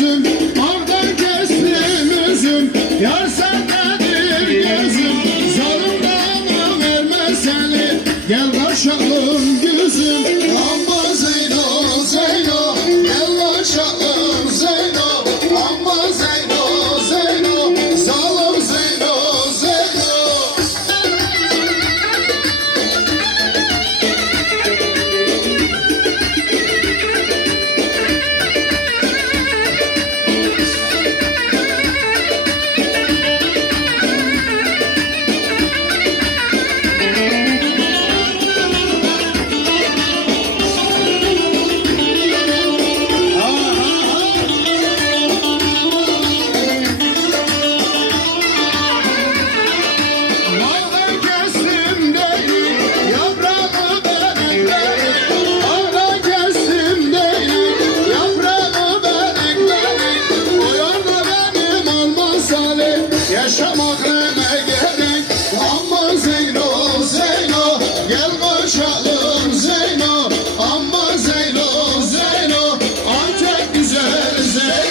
gözüm Orada kestim üzüm Yar sendedir Yaşamak ne gerek Ama Zeyno Zeyno. Gel koşalım Zeyno. Ama Zeyno Zeyno. Antep güzel Zeyno.